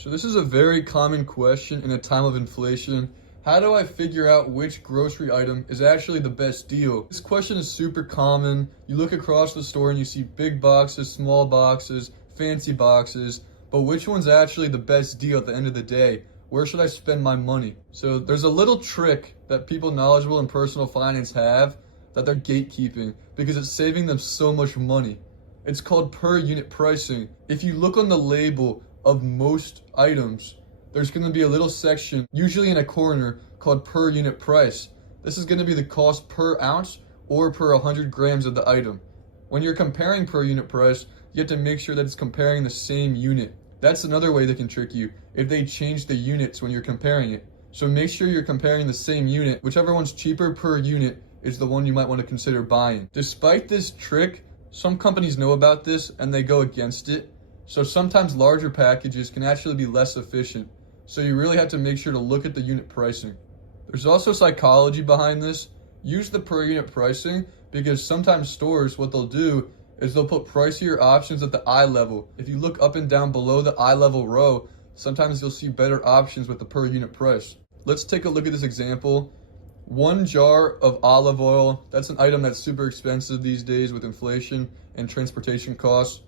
So this is a very common question in a time of inflation. How do I figure out which grocery item is actually the best deal? This question is super common. You look across the store and you see big boxes, small boxes, fancy boxes, but which one's actually the best deal at the end of the day? Where should I spend my money? So there's a little trick that people knowledgeable in personal finance have that they're gatekeeping because it's saving them so much money. It's called per unit pricing. If you look on the label of most items, there's going to be a little section, usually in a corner, called per unit price. This is going to be the cost per ounce or per 100 grams of the item. When you're comparing per unit price, you have to make sure that it's comparing the same unit. That's another way they can trick you, if they change the units when you're comparing it. So make sure you're comparing the same unit. Whichever one's cheaper per unit is the one you might want to consider buying. Despite this trick, some companies know about this and they go against it. So sometimes larger packages can actually be less efficient. So you really have to make sure to look at the unit pricing. There's also psychology behind this. Use the per unit pricing because sometimes stores, what they'll do is they'll put pricier options at the eye level. If you look up and down below the eye level row, sometimes you'll see better options with the per unit price. Let's take a look at this example. 1 jar of olive oil, that's an item that's super expensive these days with inflation and transportation costs.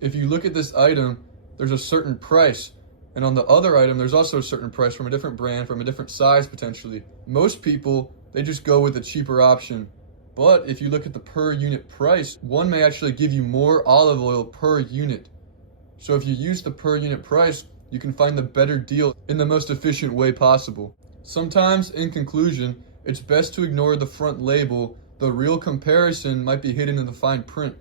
If you look at this item, there's a certain price. And on the other item, there's also a certain price from a different brand, from a different size potentially. Most people, they just go with the cheaper option. But if you look at the per unit price, one may actually give you more olive oil per unit. So if you use the per unit price, you can find the better deal in the most efficient way possible. Sometimes, in conclusion, it's best to ignore the front label. The real comparison might be hidden in the fine print.